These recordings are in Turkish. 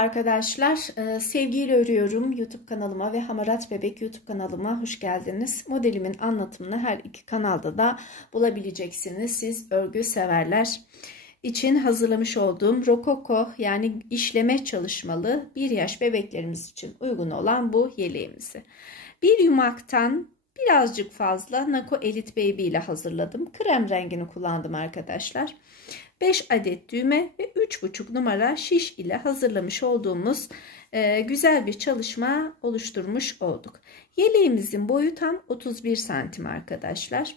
Arkadaşlar, Sevgiyle Örüyorum YouTube kanalıma ve Hamarat Bebek YouTube kanalıma hoş geldiniz. Modelimin anlatımını her iki kanalda da bulabileceksiniz. Siz örgü severler için hazırlamış olduğum rokoko yani işleme çalışmalı 1 yaş bebeklerimiz için uygun olan bu yeleğimizi. Bir yumaktan birazcık fazla Nako Elite Baby ile hazırladım. Krem rengini kullandım arkadaşlar. 5 adet düğme ve 3,5 numara şiş ile hazırlamış olduğumuz güzel bir çalışma oluşturmuş olduk. Yeleğimizin boyu tam 31 santim arkadaşlar.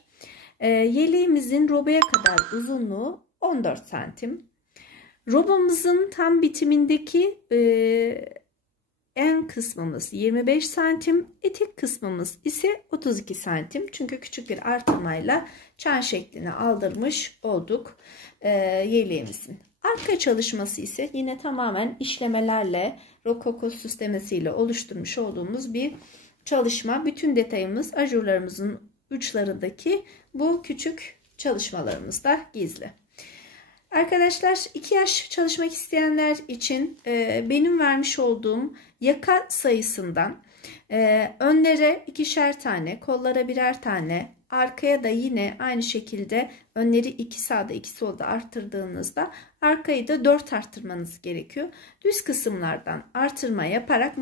Yeleğimizin robaya kadar uzunluğu 14 santim. Robamızın tam bitimindeki en kısmımız 25 santim, etek kısmımız ise 32 santim. Çünkü küçük bir artırmayla çan şeklini aldırmış olduk yeleğimizin. Arka çalışması ise yine tamamen işlemelerle, rokoko süslemesiyle oluşturmuş olduğumuz bir çalışma. Bütün detayımız ajurlarımızın uçlarındaki bu küçük çalışmalarımızda gizli. Arkadaşlar 2 yaş çalışmak isteyenler için benim vermiş olduğum yaka sayısından önlere 2'şer tane, kollara birer tane, arkaya da yine aynı şekilde önleri 2 sağda 2 solda arttırdığınızda arkayı da 4 arttırmanız gerekiyor. Düz kısımlardan artırma yaparak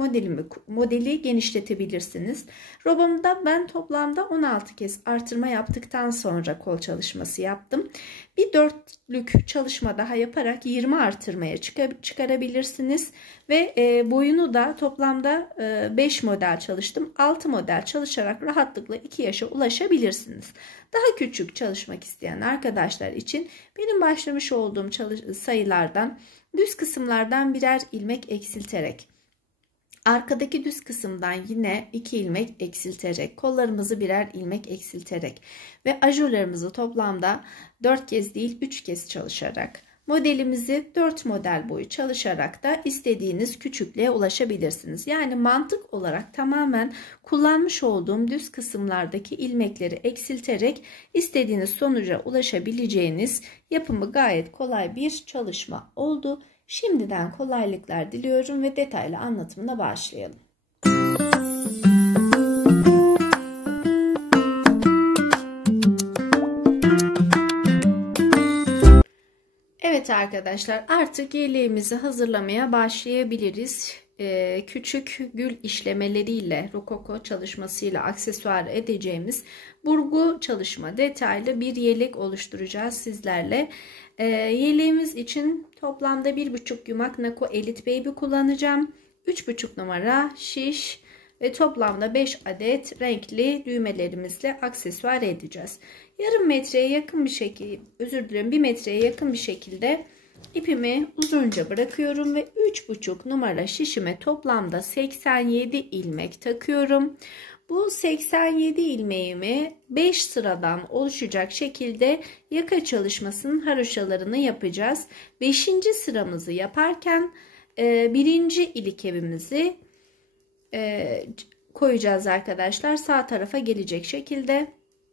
modeli genişletebilirsiniz. Robamda ben toplamda 16 kez artırma yaptıktan sonra kol çalışması yaptım. Bir dörtlük çalışma daha yaparak 20 artırmaya çıkarabilirsiniz. Ve boyunu da toplamda 5 model çalıştım. 6 model çalışarak rahatlıkla 2 yaşa ulaşabilirsiniz. Daha küçük çalışmak isteyen arkadaşlar için benim başlamış olduğum sayılardan düz kısımlardan birer ilmek eksilterek, arkadaki düz kısımdan yine 2 ilmek eksilterek, kollarımızı birer ilmek eksilterek ve ajurlarımızı toplamda 4 kez değil 3 kez çalışarak modelimizi 4 model boyu çalışarak da istediğiniz küçüklüğe ulaşabilirsiniz. Yani mantık olarak tamamen kullanmış olduğum düz kısımlardaki ilmekleri eksilterek istediğiniz sonuca ulaşabileceğiniz yapımı gayet kolay bir çalışma oldu. Şimdiden kolaylıklar diliyorum ve detaylı anlatımına başlayalım. Evet arkadaşlar, artık yeleğimizi hazırlamaya başlayabiliriz. Küçük gül işlemeleriyle, rokoko çalışmasıyla aksesuar edeceğimiz burgu çalışma detaylı bir yelek oluşturacağız sizlerle. Yeleğimiz için toplamda 1,5 yumak Nako Elite Baby kullanacağım. 3,5 numara şiş ve toplamda 5 adet renkli düğmelerimizle aksesuar edeceğiz. Yarım metreye yakın bir şekilde, 1 metreye yakın bir şekilde ipimi uzunca bırakıyorum ve 3,5 numara şişime toplamda 87 ilmek takıyorum. Bu 87 ilmeğimi 5 sıradan oluşacak şekilde yaka çalışmasının haroşalarını yapacağız. 5. sıramızı yaparken 1. ilikevimizi koyacağız arkadaşlar. Sağ tarafa gelecek şekilde.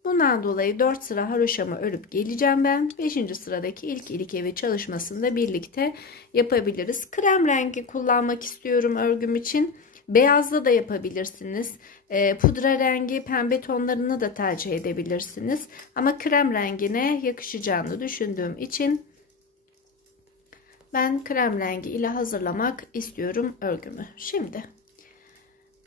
Bundan dolayı 4 sıra haroşamı örüp geleceğim ben. 5. sıradaki ilk ilikevi çalışmasını da birlikte yapabiliriz. Krem rengi kullanmak istiyorum örgüm için. Beyazla da yapabilirsiniz. Pudra rengi, pembe tonlarını da tercih edebilirsiniz. Ama krem rengine yakışacağını düşündüğüm için ben krem rengi ile hazırlamak istiyorum örgümü. Şimdi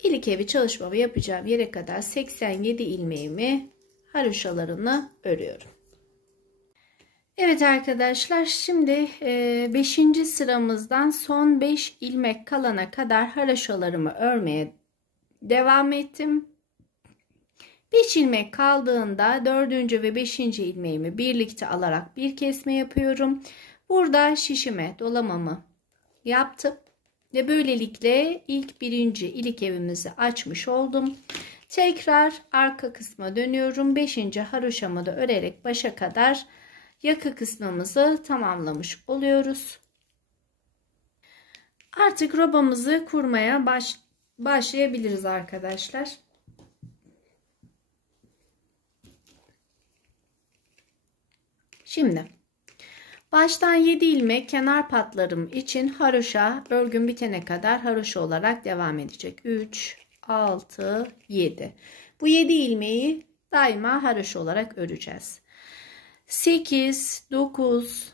ilikevi çalışmamı yapacağım yere kadar 87 ilmeğimi haroşalarını örüyorum. Evet arkadaşlar, şimdi 5. sıramızdan son 5 ilmek kalana kadar haroşalarımı örmeye devam ettim. 5 ilmek kaldığında 4. ve 5. ilmeğimi birlikte alarak bir kesme yapıyorum. Burada şişime dolamamı yaptım ve böylelikle ilk 1. ilikevimizi açmış oldum. Tekrar arka kısma dönüyorum. 5. haroşamı da örerek başa kadar yaka kısmımızı tamamlamış oluyoruz. Artık robamızı kurmaya başlayabiliriz arkadaşlar. Şimdi Baştan 7 ilmek kenar patlarım için haroşa, örgüm bitene kadar haroşa olarak devam edecek. 3, 6, 7. Bu 7 ilmeği daima haroşa olarak öreceğiz. 8, 9,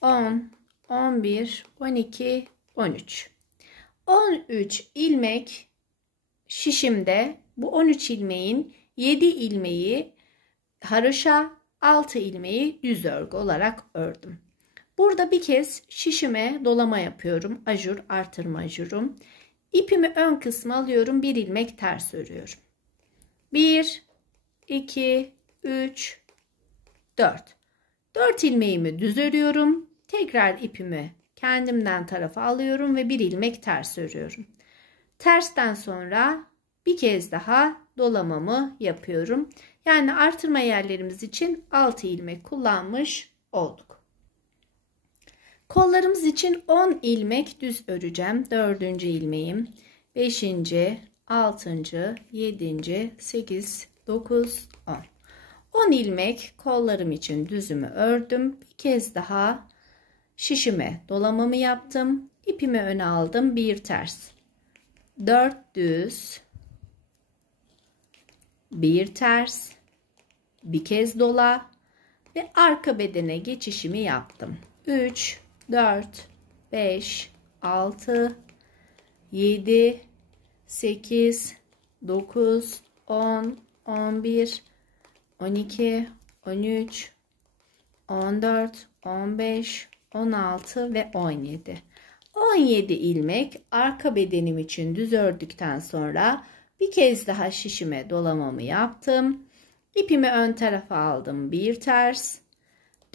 10, 11, 12, 13. 13 ilmek şişimde, bu 13 ilmeğin 7 ilmeği haroşa, 6 ilmeği düz örgü olarak ördüm. Burada bir kez şişime dolama yapıyorum. Ajur, artırma ajurum. İpimi ön kısma alıyorum. Bir ilmek ters örüyorum. 1, 2, 3, 4. 4 ilmeğimi düz örüyorum. Tekrar ipimi kendimden tarafa alıyorum ve bir ilmek ters örüyorum. Tersten sonra bir kez daha dolamamı yapıyorum. Yani artırma yerlerimiz için 6 ilmek kullanmış olduk. Kollarımız için 10 ilmek düz öreceğim. 4. ilmeğim, 5. 6. 7. 8, 9, 10. 10 ilmek kollarım için düzümü ördüm. Bir kez daha şişime dolamamı yaptım. İpimi öne aldım. Bir ters. 4 düz. Bir ters. Bir kez dola. Ve arka bedene geçişimi yaptım. 3, 4, 5, 6, 7, 8, 9, 10, 11, 12, 13, 14, 15, 16 ve 17. 17 ilmek arka bedenim için düz ördükten sonra bir kez daha şişime dolamamı yaptım. İpimi ön tarafa aldım. Bir ters.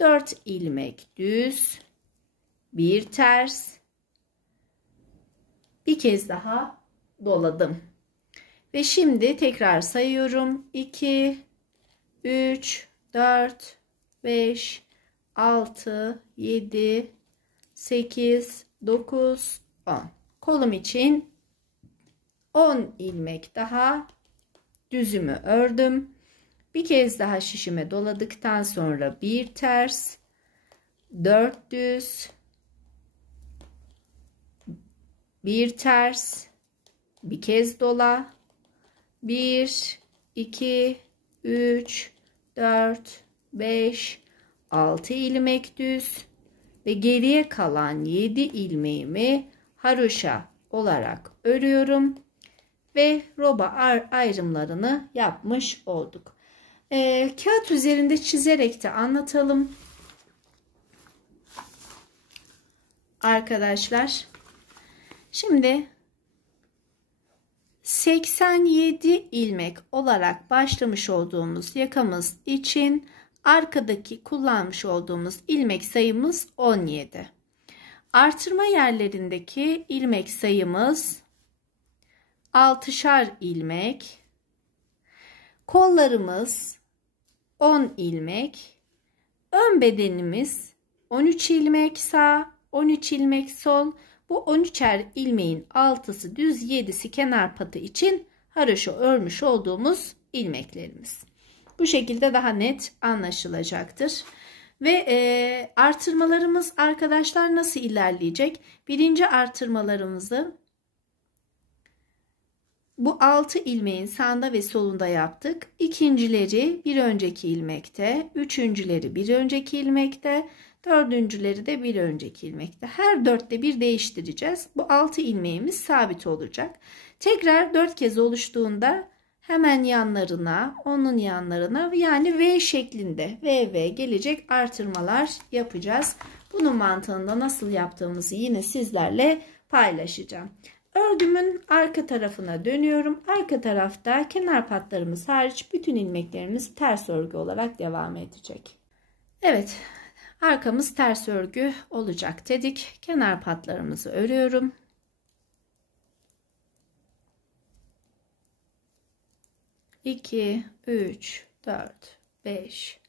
4 ilmek düz. Bir ters. Bir kez daha doladım. Ve şimdi tekrar sayıyorum. 2, 3, 4, 5, 6, 7, 8, 9, 10. Kolum için 10 ilmek daha düzümü ördüm. Bir kez daha şişime doladıktan sonra bir ters, 4 düz, bir ters, bir kez dola, 1, 2, 3, 4, 5, 6 ilmek düz ve geriye kalan 7 ilmeğimi haroşa olarak örüyorum ve roba ayrımlarını yapmış olduk. Kağıt üzerinde çizerek de anlatalım arkadaşlar. Şimdi 87 ilmek olarak başlamış olduğumuz yakamız için arkadaki kullanmış olduğumuz ilmek sayımız 17. Artırma yerlerindeki ilmek sayımız 6'şar ilmek. Kollarımız 10 ilmek. Ön bedenimiz 13 ilmek sağ, 13 ilmek sol. Bu 13'er ilmeğin 6'sı düz, 7'si kenar patı için haroşa örmüş olduğumuz ilmeklerimiz. Bu şekilde daha net anlaşılacaktır. Ve artırmalarımız arkadaşlar nasıl ilerleyecek? Birinci artırmalarımızı bu 6 ilmeğin sağında ve solunda yaptık. İkincileri bir önceki ilmekte, üçüncüleri bir önceki ilmekte, dördüncüleri de bir önceki ilmekte. Her dörtte bir değiştireceğiz. Bu 6 ilmeğimiz sabit olacak. Tekrar 4 kez oluştuğunda hemen yanlarına, onun yanlarına, yani V şeklinde V gelecek artırmalar yapacağız. Bunun mantığında nasıl yaptığımızı yine sizlerle paylaşacağım. Örgümün arka tarafına dönüyorum. Arka tarafta kenar patlarımız hariç bütün ilmeklerimiz ters örgü olarak devam edecek. Evet, arkamız ters örgü olacak dedik. Kenar patlarımızı örüyorum. İki, 3, 4, 5,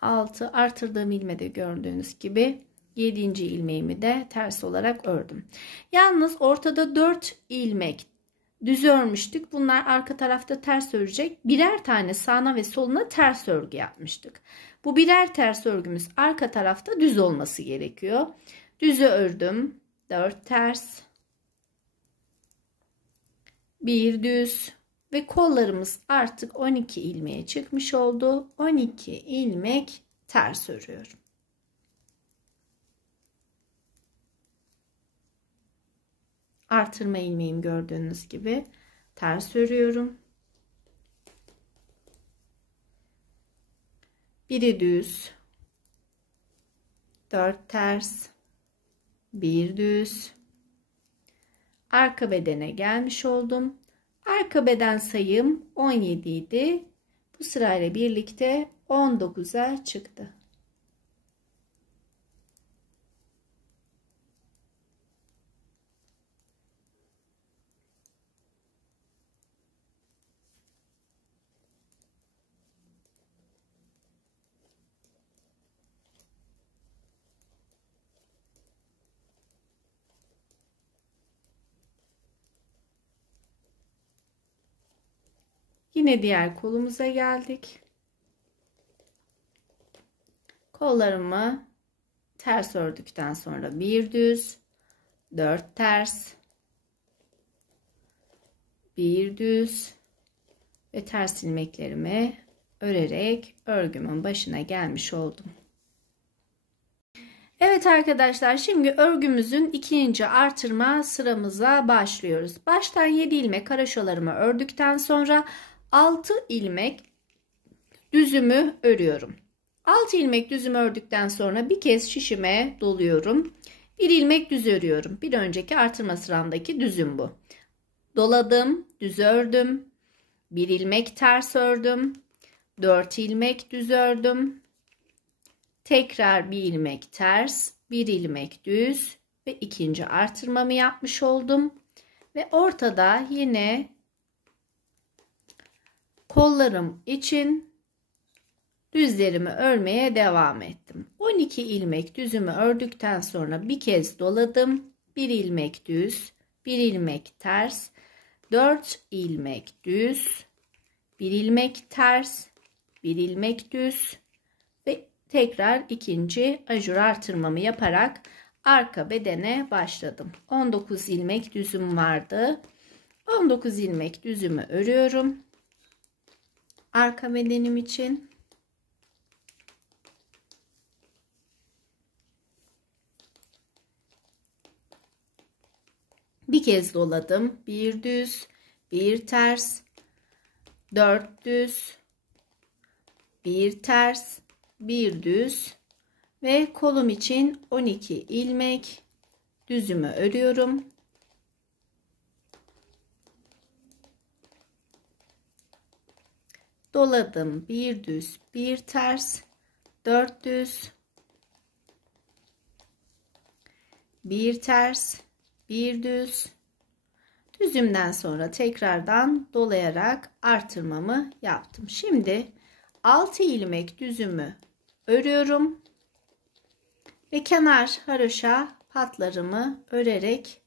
6 artırdığım ilmede gördüğünüz gibi 7. ilmeğimi de ters olarak ördüm. Yalnız ortada 4 ilmek düz örmüştük. Bunlar arka tarafta ters örecek. Birer tane sağına ve soluna ters örgü yapmıştık. Bu birer ters örgümüz arka tarafta düz olması gerekiyor. Düzü ördüm. 4 ters. 1 düz. Ve kollarımız artık 12 ilmeğe çıkmış oldu. 12 ilmek ters örüyorum. Artırma ilmeğim gördüğünüz gibi ters örüyorum. Biri düz, 4 ters, 1 düz. Arka bedene gelmiş oldum. Arka beden sayım 17 idi. Bu sırayla birlikte 19'a çıktı. Yine diğer kolumuza geldik. Kollarımı ters ördükten sonra 1 düz, 4 ters, 1 düz ve ters ilmeklerimi örerek örgümün başına gelmiş oldum. Evet arkadaşlar, şimdi örgümüzün ikinci artırma sıramıza başlıyoruz. Baştan 7 ilmek haroşalarımı ördükten sonra 6 ilmek düzümü örüyorum. 6 ilmek düzümü ördükten sonra bir kez şişime doluyorum. 1 ilmek düz örüyorum. Bir önceki artırma sıramdaki düzüm bu. Doladım, düz ördüm. 1 ilmek ters ördüm. 4 ilmek düz ördüm. Tekrar 1 ilmek ters, 1 ilmek düz ve ikinci artırmamı yapmış oldum. Ve ortada yine kollarım için düzlerimi örmeye devam ettim. 12 ilmek düzümü ördükten sonra bir kez doladım. 1 ilmek düz, 1 ilmek ters, 4 ilmek düz, 1 ilmek ters, 1 ilmek düz ve tekrar ikinci ajur artırmamı yaparak arka bedene başladım. 19 ilmek düzüm vardı. 19 ilmek düzümü örüyorum. Arka bedenim için. Bir kez doladım. 1 düz, 1 ters, 4 düz, 1 ters, 1 düz ve kolum için 12 ilmek düzümü örüyorum. Doladım. 1 düz, 1 ters, 4 düz, 1 ters, 1 düz. Düzümden sonra tekrardan dolayarak artırmamı yaptım. Şimdi 6 ilmek düzümü örüyorum ve kenar haroşa patlarımı örerek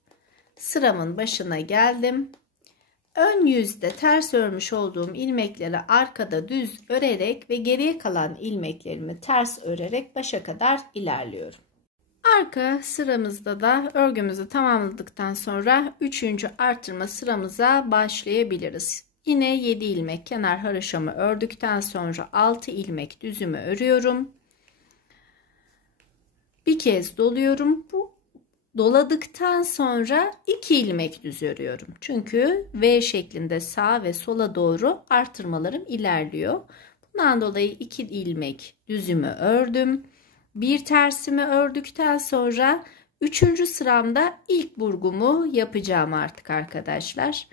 sıramın başına geldim. Ön yüzde ters örmüş olduğum ilmekleri arkada düz örerek ve geriye kalan ilmeklerimi ters örerek başa kadar ilerliyorum. Arka sıramızda da örgümüzü tamamladıktan sonra 3. artırma sıramıza başlayabiliriz. Yine 7 ilmek kenar haroşamı ördükten sonra 6 ilmek düzümü örüyorum. Bir kez doluyorum. Bu doladıktan sonra 2 ilmek düz örüyorum. Çünkü V şeklinde sağa ve sola doğru artırmalarım ilerliyor. Bundan dolayı 2 ilmek düzümü ördüm. Bir tersimi ördükten sonra 3. sıramda ilk burgumu yapacağım artık arkadaşlar.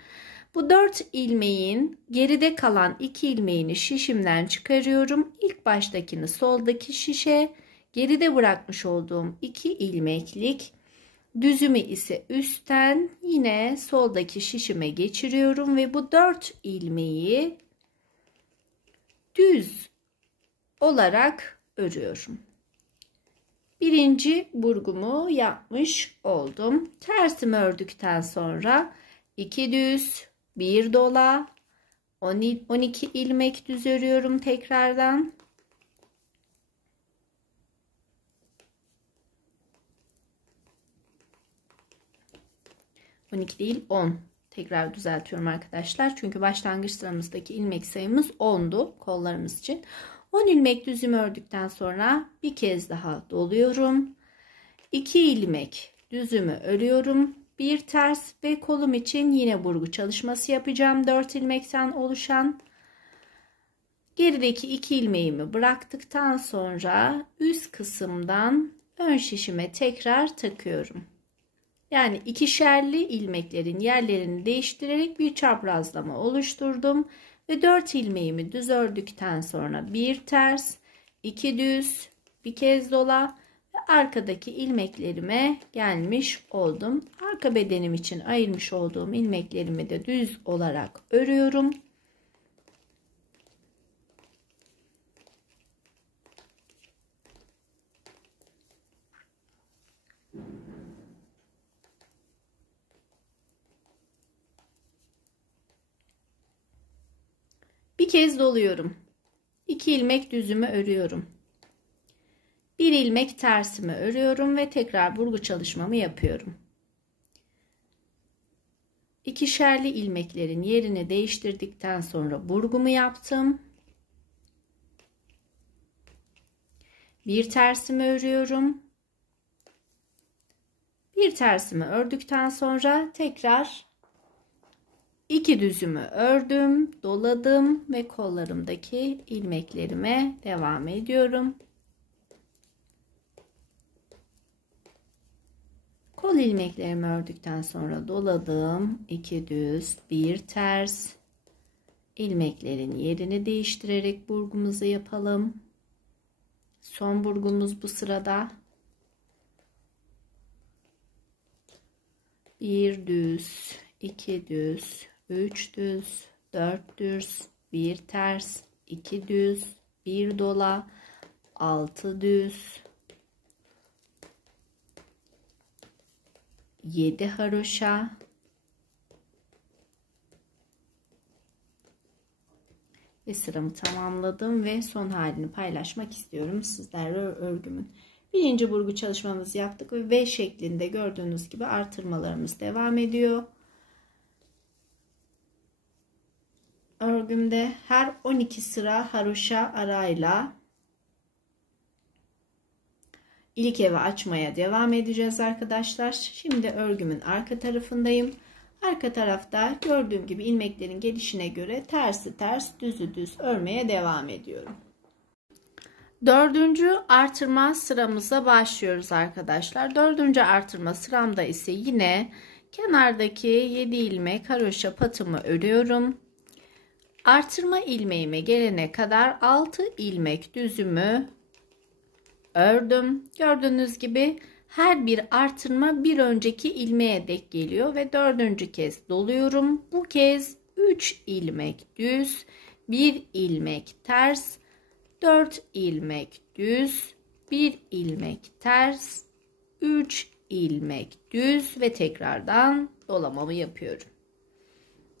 Bu 4 ilmeğin geride kalan 2 ilmeğini şişimden çıkarıyorum. İlk baştakini soldaki şişe, geride bırakmış olduğum 2 ilmeklik düzümü ise üstten yine soldaki şişime geçiriyorum ve bu 4 ilmeği düz olarak örüyorum. Birinci burgumu yapmış oldum. Tersimi ördükten sonra 2 düz, bir dola, 12 ilmek düz örüyorum tekrardan. ...12 değil 10. Tekrar düzeltiyorum arkadaşlar. Çünkü başlangıç sıramızdaki ilmek sayımız 10'du kollarımız için. 10 ilmek düzümü ördükten sonra bir kez daha doluyorum. 2 ilmek düzümü örüyorum. Bir ters ve kolum için yine burgu çalışması yapacağım. 4 ilmekten oluşan. Gerideki 2 ilmeğimi bıraktıktan sonra üst kısımdan ön şişime tekrar takıyorum. Yani ikişerli ilmeklerin yerlerini değiştirerek bir çaprazlama oluşturdum ve 4 ilmeğimi düz ördükten sonra bir ters, 2 düz, bir kez dola ve arkadaki ilmeklerime gelmiş oldum. Arka bedenim için ayırmış olduğum ilmeklerimi de düz olarak örüyorum. Bir kez doluyorum. 2 ilmek düzümü örüyorum. 1 ilmek tersimi örüyorum ve tekrar burgu çalışmamı yapıyorum. İkişerli ilmeklerin yerini değiştirdikten sonra burgumu yaptım. Bir tersimi örüyorum. Bir tersimi ördükten sonra tekrar 2 düzümü ördüm, doladım ve kollarımdaki ilmeklerime devam ediyorum. Kol ilmeklerimi ördükten sonra doladım. 2 düz, bir ters. İlmeklerin yerini değiştirerek burgumuzu yapalım. Son burgumuz bu sırada. Bir düz, 2 düz, 3 düz, 4 düz, bir ters, 2 düz, bir dola, 6 düz, 7 haroşa, ve sıramı tamamladım ve son halini paylaşmak istiyorum sizlerle örgümün. Birinci burgu çalışmamızı yaptık ve V şeklinde gördüğünüz gibi artırmalarımız devam ediyor. Örgümde her 12 sıra haroşa arayla ilk evi açmaya devam edeceğiz arkadaşlar. Şimdi örgümün arka tarafındayım. Arka tarafta gördüğüm gibi ilmeklerin gelişine göre tersi ters, düzü düz örmeye devam ediyorum. Dördüncü artırma sıramıza başlıyoruz arkadaşlar. Dördüncü artırma sıramda ise yine kenardaki 7 ilmek haroşa patımı örüyorum. Artırma ilmeğime gelene kadar 6 ilmek düzümü ördüm. Gördüğünüz gibi her bir artırma bir önceki ilmeğe denk geliyor ve dördüncü kez doluyorum. Bu kez 3 ilmek düz, 1 ilmek ters, 4 ilmek düz, 1 ilmek ters, 3 ilmek düz ve tekrardan dolamamı yapıyorum.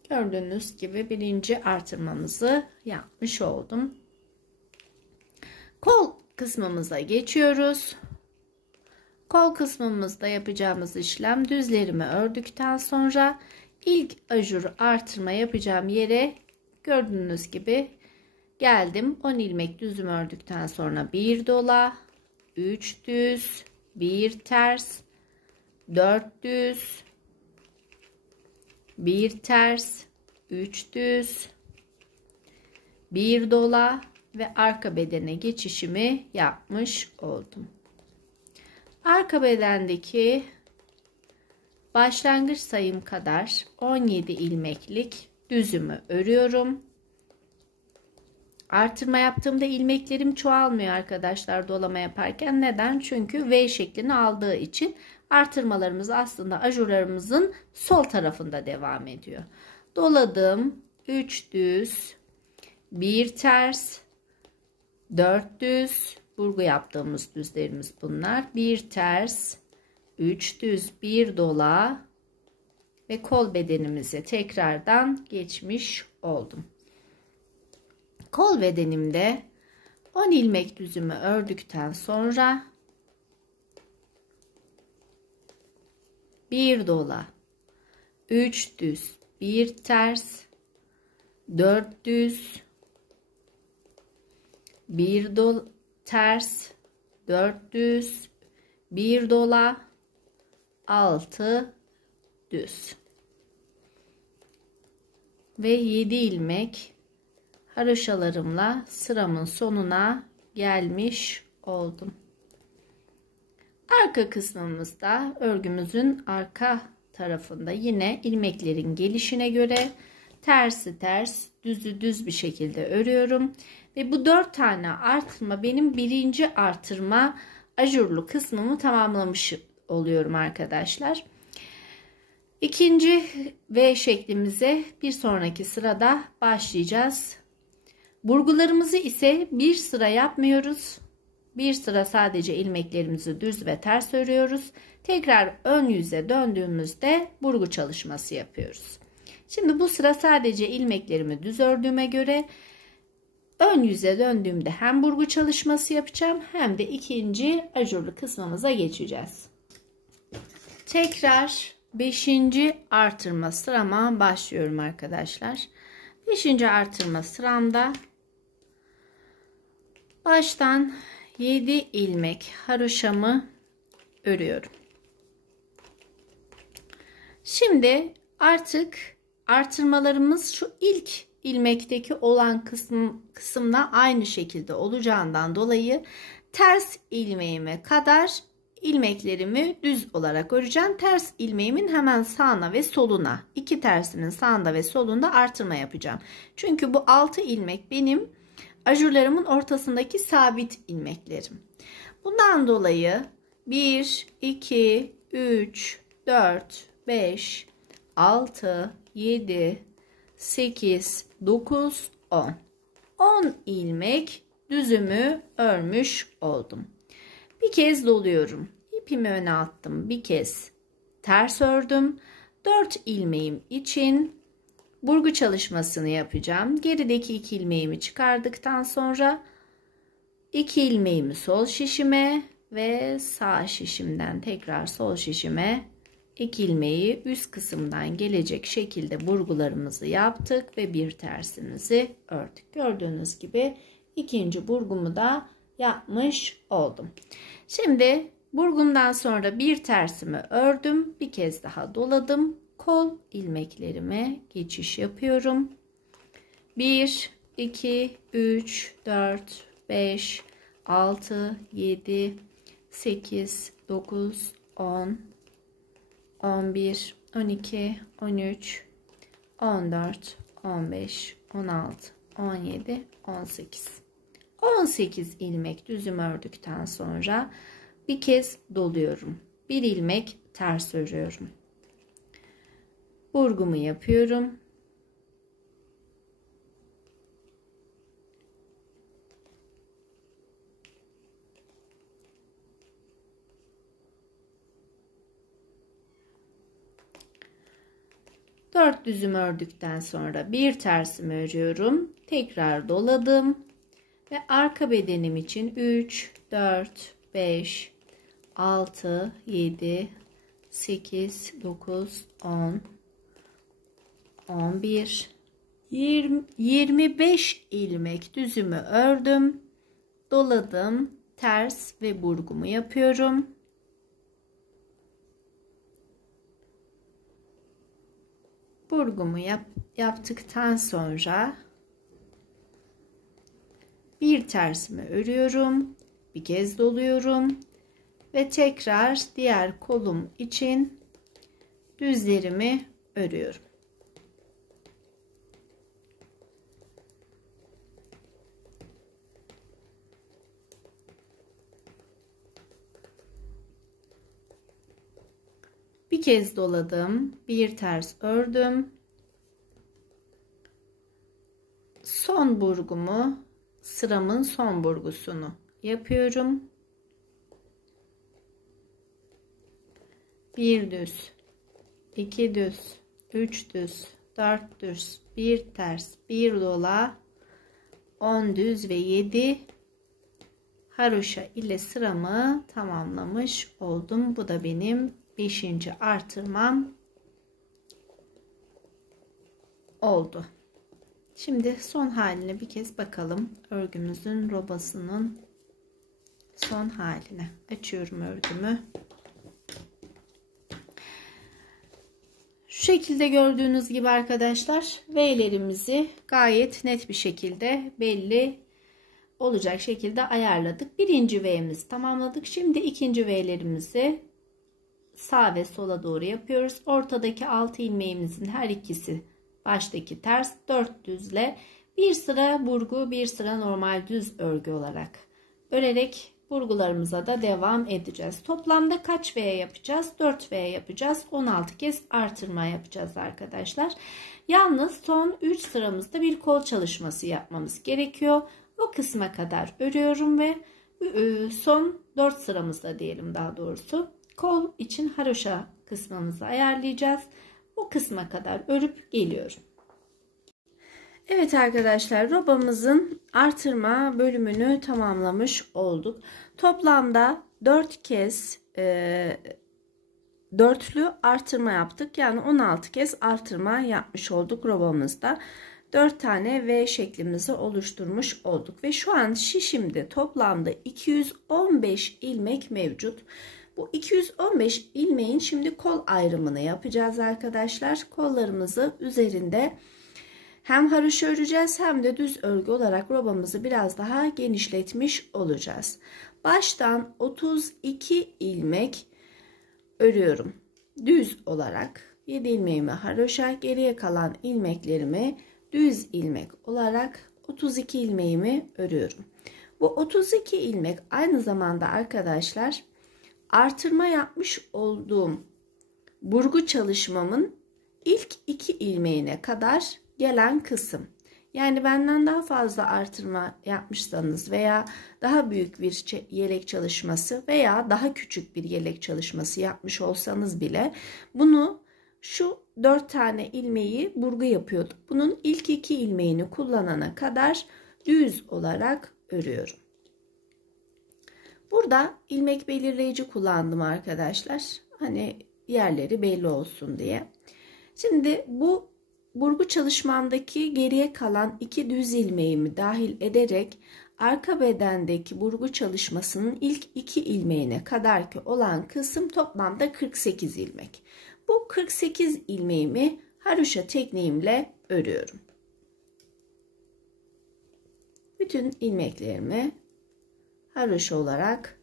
Gördüğünüz gibi birinci artırmamızı yapmış oldum. Kol kısmımıza geçiyoruz. Kol kısmımızda yapacağımız işlem düzlerimi ördükten sonra ilk ajur artırma yapacağım yere gördüğünüz gibi geldim. 10 ilmek düzümü ördükten sonra bir dola, 3 düz, bir ters, 4 düz, bir ters, 3 düz, bir dola ve arka bedene geçişimi yapmış oldum. Arka bedendeki başlangıç sayım kadar 17 ilmeklik düzümü örüyorum. Artırma yaptığımda ilmeklerim çoğalmıyor arkadaşlar dolama yaparken. Neden? Çünkü V şeklini aldığı için artırmalarımız aslında ajurlarımızın sol tarafında devam ediyor. Doladım. 3 düz, 1 ters, 4 düz, burgu yaptığımız düzlerimiz bunlar. 1 ters, 3 düz, 1 dola, ve kol bedenimize tekrardan geçmiş oldum. Kol bedenimde 10 ilmek düzümü ördükten sonra bir dola, 3 düz, 1 ters, 4 düz, 1 ters, 4 düz, 1 dola, 6 düz ve 7 ilmek haroşalarımla sıramın sonuna gelmiş oldum. Arka kısmımızda örgümüzün arka tarafında yine ilmeklerin gelişine göre tersi ters, düzü düz bir şekilde örüyorum ve bu 4 tane artırma benim birinci artırma ajurlu kısmımı tamamlamış oluyorum arkadaşlar. İkinci V şeklimize bir sonraki sırada başlayacağız. Burgularımızı ise bir sıra yapmıyoruz. Bir sıra sadece ilmeklerimizi düz ve ters örüyoruz. Tekrar ön yüze döndüğümüzde burgu çalışması yapıyoruz. Şimdi bu sıra sadece ilmeklerimi düz ördüğüme göre ön yüze döndüğümde hem burgu çalışması yapacağım hem de ikinci ajurlu kısmımıza geçeceğiz. Tekrar 5. artırma sırama başlıyorum arkadaşlar. 5. artırma sıramda baştan 7 ilmek haroşamı örüyorum. Şimdi artık artırmalarımız şu ilk ilmekteki olan kısımla aynı şekilde olacağından dolayı ters ilmeğime kadar ilmeklerimi düz olarak öreceğim. Ters ilmeğimin hemen sağına ve soluna, iki tersinin sağında ve solunda artırma yapacağım. Çünkü bu 6 ilmek benim ajurlarımın ortasındaki sabit ilmeklerim. Bundan dolayı 1, 2, 3, 4, 5, 6, 7, 8, 9, 10. 10 ilmek düzümü örmüş oldum. Bir kez doluyorum. İpimi öne attım. Bir kez ters ördüm. 4 ilmeğim için burgu çalışmasını yapacağım. Gerideki 2 ilmeğimi çıkardıktan sonra 2 ilmeğimi sol şişime ve sağ şişimden tekrar sol şişime 2 ilmeği üst kısımdan gelecek şekilde burgularımızı yaptık ve bir tersimizi ördük. Gördüğünüz gibi ikinci burgumu da yapmış oldum. Şimdi burgumdan sonra bir tersimi ördüm. Bir kez daha doladım. Kol ilmeklerime geçiş yapıyorum. 1, 2, 3, 4, 5, 6, 7, 8, 9, 10, 11, 12, 13, 14, 15, 16, 17, 18. 18 ilmek düzüm ördükten sonra bir kez doluyorum. Bir ilmek ters örüyorum. Burgumu yapıyorum. Dört düzüm ördükten sonra bir tersimi örüyorum. Tekrar doladım. Ve arka bedenim için 3, 4, 5, 6, 7, 8, 9, 10, 11, 20, 25 ilmek düzümü ördüm. Doladım. Ters ve burgumu yapıyorum. Burgumu yaptıktan sonra bir tersimi örüyorum. Bir kez doluyorum. Ve tekrar diğer kolum için düzlerimi örüyorum. Bir kez doladım. Bir ters ördüm. Son burgumu, sıramın son burgusunu yapıyorum. Bir düz, 2 düz, 3 düz, 4 düz, 1 ters, 1 dola, 10 düz ve 7 haroşa ile sıramı tamamlamış oldum. Bu da benim 5. artırmam oldu. Şimdi son haline bir kez bakalım. Örgümüzün robasının son haline. Açıyorum örgümü. Şu şekilde gördüğünüz gibi arkadaşlar V'lerimizi gayet net bir şekilde belli olacak şekilde ayarladık. Birinci V'mizi tamamladık. Şimdi ikinci V'lerimizi sağ ve sola doğru yapıyoruz. Ortadaki 6 ilmeğimizin her ikisi baştaki ters, 4 düzle bir sıra burgu, bir sıra normal düz örgü olarak örerek burgularımıza da devam edeceğiz. Toplamda kaç V yapacağız? 4 V yapacağız. 16 kez artırma yapacağız arkadaşlar. Yalnız son 3 sıramızda bir kol çalışması yapmamız gerekiyor. O kısma kadar örüyorum ve son 4 sıramızda diyelim daha doğrusu kol için haroşa kısmımızı ayarlayacağız. O kısma kadar örüp geliyorum. Evet arkadaşlar, robamızın artırma bölümünü tamamlamış olduk. Toplamda 4 kez dörtlü artırma yaptık. Yani 16 kez artırma yapmış olduk robamızda. 4 tane V şeklimizi oluşturmuş olduk. Ve şu an şişimde toplamda 215 ilmek mevcut. Bu 215 ilmeğin şimdi kol ayrımını yapacağız arkadaşlar. Kollarımızı üzerinde hem haroşa öreceğiz hem de düz örgü olarak robamızı biraz daha genişletmiş olacağız. Baştan 32 ilmek örüyorum. Düz olarak 7 ilmeğimi haroşa, geriye kalan ilmeklerimi düz ilmek olarak 32 ilmeğimi örüyorum. Bu 32 ilmek aynı zamanda arkadaşlar artırma yapmış olduğum burgu çalışmamın ilk 2 ilmeğine kadar gelen kısım. Yani benden daha fazla artırma yapmışsanız veya daha büyük bir yelek çalışması veya daha küçük bir yelek çalışması yapmış olsanız bile bunu şu 4 tane ilmeği burgu yapıyorduk. Bunun ilk 2 ilmeğini kullanana kadar düz olarak örüyorum. Burada ilmek belirleyici kullandım arkadaşlar. Hani yerleri belli olsun diye. Şimdi bu burgu çalışmamdaki geriye kalan 2 düz ilmeğimi dahil ederek arka bedendeki burgu çalışmasının ilk 2 ilmeğine kadar ki olan kısım toplamda 48 ilmek. Bu 48 ilmeğimi haroşa tekniğimle örüyorum. Bütün ilmeklerimi haroşa olarak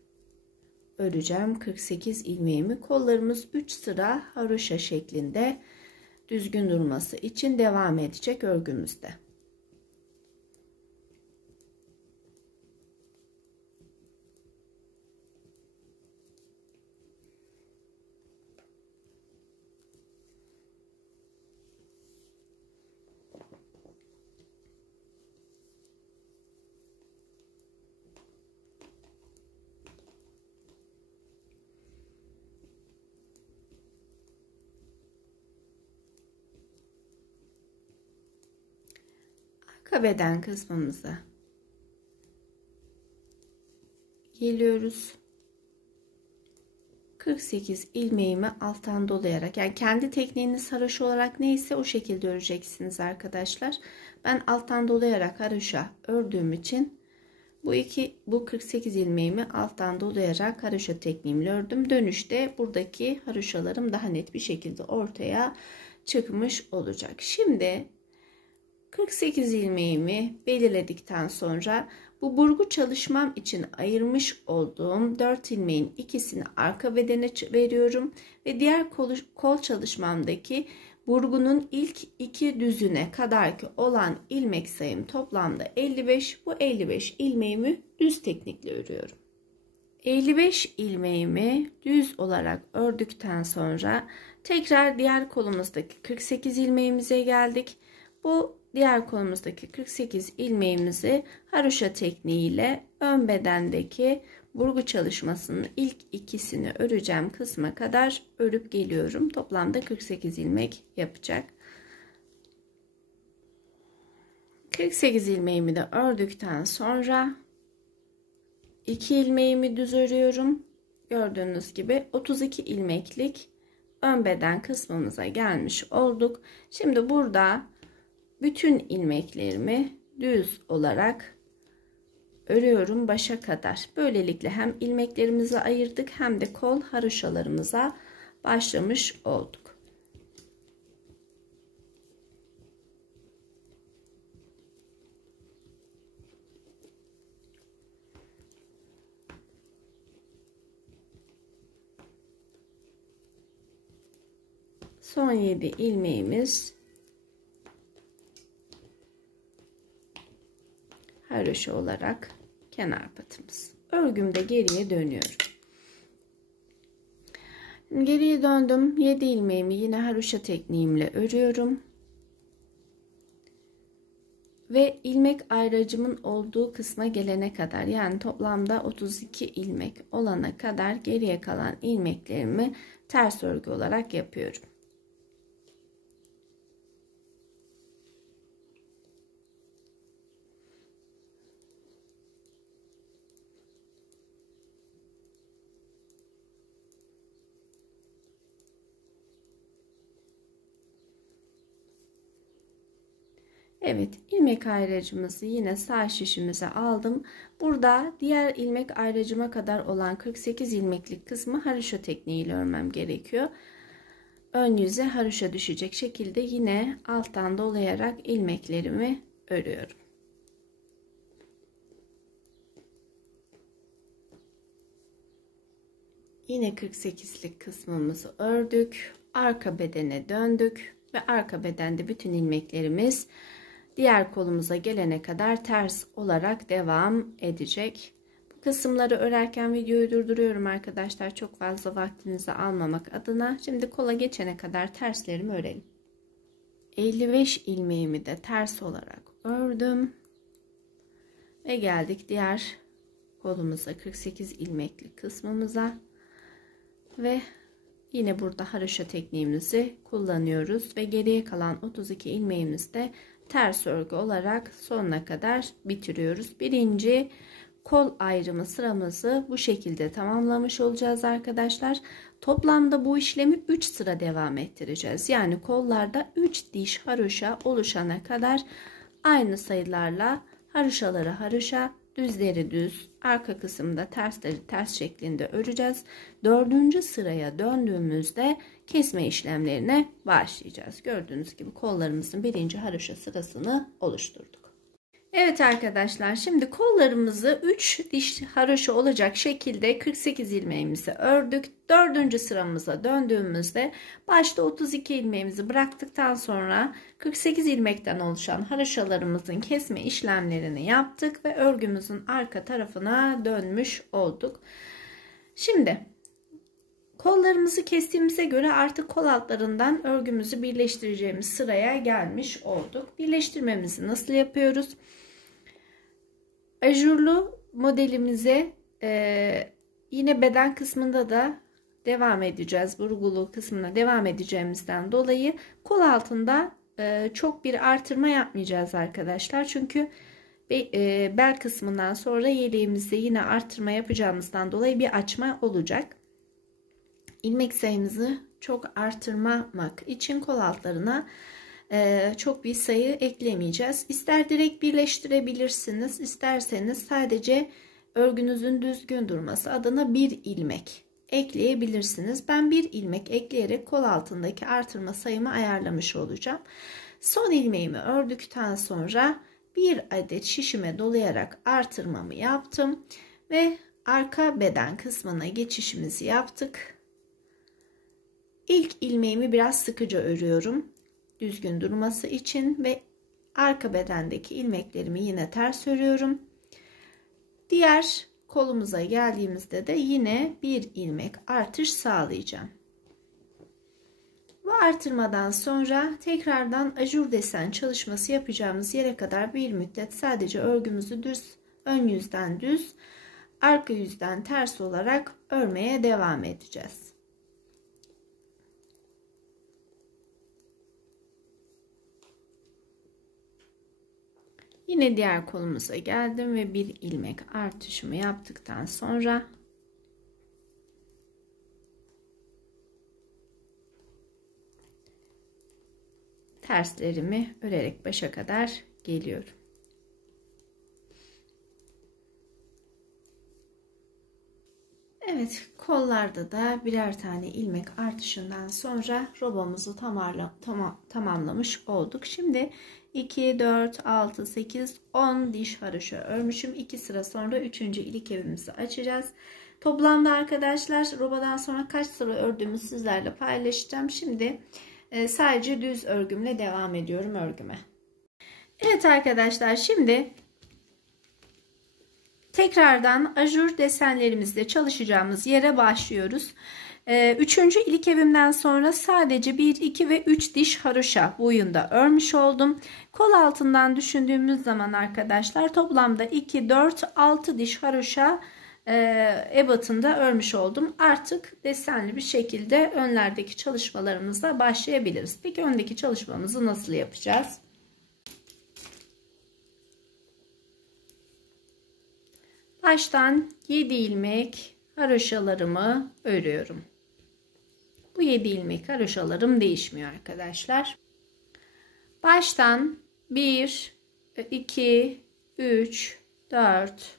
öreceğim. 48 ilmeğimi, kollarımız 3 sıra haroşa şeklinde düzgün durması için devam edecek örgümüzde. Arka beden kısmımıza geliyoruz. 48 ilmeğimi alttan dolayarak, yani kendi tekniğiniz haroşa olarak neyse o şekilde öreceksiniz arkadaşlar. Ben alttan dolayarak haroşa ördüğüm için bu 48 ilmeğimi alttan dolayarak haroşa tekniğimle ördüm. Dönüşte buradaki haroşalarım daha net bir şekilde ortaya çıkmış olacak. Şimdi 48 ilmeğimi belirledikten sonra bu burgu çalışmam için ayırmış olduğum 4 ilmeğin ikisini arka bedene veriyorum ve diğer kol çalışmamdaki burgunun ilk 2 düzüne kadar ki olan ilmek sayım toplamda 55. Bu 55 ilmeğimi düz teknikle örüyorum. 55 ilmeğimi düz olarak ördükten sonra tekrar diğer kolumuzdaki 48 ilmeğimize geldik. Bu diğer kolumuzdaki 48 ilmeğimizi haroşa tekniğiyle ön bedendeki burgu çalışmasının ilk ikisini öreceğim kısma kadar örüp geliyorum. Toplamda 48 ilmek yapacak. 48 ilmeğimi de ördükten sonra 2 ilmeğimi düz örüyorum. Gördüğünüz gibi 32 ilmeklik ön beden kısmımıza gelmiş olduk. Şimdi burada bütün ilmeklerimi düz olarak örüyorum başa kadar. Böylelikle hem ilmeklerimizi ayırdık hem de kol haroşalarımıza başlamış olduk. Son 7 ilmeğimiz haroşa olarak kenar patımız. Örgümde geriye dönüyorum. Geriye döndüm. 7 ilmeğimi yine haroşa tekniğimle örüyorum. Ve ilmek ayracımın olduğu kısma gelene kadar, yani toplamda 32 ilmek olana kadar geriye kalan ilmeklerimi ters örgü olarak yapıyorum. Evet, ilmek ayracımızı yine sağ şişimize aldım. Burada diğer ilmek ayracıma kadar olan 48 ilmeklik kısmı haroşa tekniğiyle örmem gerekiyor. Ön yüze haroşa düşecek şekilde yine alttan dolayarak ilmeklerimi örüyorum. Yine 48'lik kısmımızı ördük. Arka bedene döndük ve arka bedende bütün ilmeklerimiz diğer kolumuza gelene kadar ters olarak devam edecek. Bu kısımları örerken videoyu durduruyorum arkadaşlar. Çok fazla vaktinizi almamak adına. Şimdi kola geçene kadar terslerimi örelim. 55 ilmeğimi de ters olarak ördüm. Ve geldik diğer kolumuza, 48 ilmekli kısmımıza. Ve yine burada haroşa tekniğimizi kullanıyoruz. Ve geriye kalan 32 ilmeğimizi de ters örgü olarak sonuna kadar bitiriyoruz. Birinci kol ayrımı sıramızı bu şekilde tamamlamış olacağız arkadaşlar. Toplamda bu işlemi 3 sıra devam ettireceğiz. Yani kollarda 3 diş haroşa oluşana kadar aynı sayılarla haroşaları haroşa, düzleri düz, arka kısımda tersleri ters şeklinde öreceğiz. 4. sıraya döndüğümüzde kesme işlemlerine başlayacağız. Gördüğünüz gibi kollarımızın birinci haroşa sırasını oluşturduk. Evet arkadaşlar, şimdi kollarımızı 3 diş haroşa olacak şekilde 48 ilmeğimizi ördük. 4. sıramıza döndüğümüzde başta 32 ilmeğimizi bıraktıktan sonra 48 ilmekten oluşan haroşalarımızın kesme işlemlerini yaptık ve örgümüzün arka tarafına dönmüş olduk. Şimdi kollarımızı kestiğimize göre artık kol altlarından örgümüzü birleştireceğimiz sıraya gelmiş olduk. Birleştirmemizi nasıl yapıyoruz? Ajurlu modelimize yine beden kısmında da devam edeceğiz. Burgulu kısmına devam edeceğimizden dolayı kol altında çok bir artırma yapmayacağız arkadaşlar. Çünkü bel kısmından sonra yeleğimizde yine artırma yapacağımızdan dolayı bir açma olacak. İlmek sayımızı çok artırmamak için kol altlarına çok bir sayı eklemeyeceğiz. İster direkt birleştirebilirsiniz, isterseniz sadece örgünüzün düzgün durması adına bir ilmek ekleyebilirsiniz. Ben bir ilmek ekleyerek kol altındaki artırma sayımı ayarlamış olacağım. Son ilmeğimi ördükten sonra bir adet şişime dolayarak artırmamı yaptım ve arka beden kısmına geçişimizi yaptık. İlk ilmeğimi biraz sıkıca örüyorum düzgün durması için ve arka bedendeki ilmeklerimi yine ters örüyorum. Diğer kolumuza geldiğimizde de yine bir ilmek artış sağlayacağım. Bu artırmadan sonra tekrardan ajur desen çalışması yapacağımız yere kadar bir müddet sadece örgümüzü düz, ön yüzden düz, arka yüzden ters olarak örmeye devam edeceğiz. Yine diğer kolumuza geldim ve bir ilmek artışımı yaptıktan sonra terslerimi örerek başa kadar geliyorum. Evet, kollarda da birer tane ilmek artışından sonra robomuzu tamamlamış olduk. Şimdi 2, 4, 6, 8, 10 diş haroşa örmüşüm. 2 sıra sonra 3. ilik evimizi açacağız. Toplamda arkadaşlar robodan sonra kaç sıra ördüğümü sizlerle paylaşacağım. Şimdi sadece düz örgümle devam ediyorum örgüme. Evet arkadaşlar, şimdi tekrardan ajur desenlerimizle çalışacağımız yere başlıyoruz. 3. ilik evimden sonra sadece 1, 2 ve 3 diş haroşa boyunda örmüş oldum. Kol altından düşündüğümüz zaman arkadaşlar toplamda 2, 4, 6 diş haroşa ebatında örmüş oldum. Artık desenli bir şekilde önlerdeki çalışmalarımıza başlayabiliriz. Peki öndeki çalışmamızı nasıl yapacağız? Baştan 7 ilmek haroşalarımı örüyorum. Bu 7 ilmek haroşalarım değişmiyor arkadaşlar. Baştan 1, 2, 3, 4,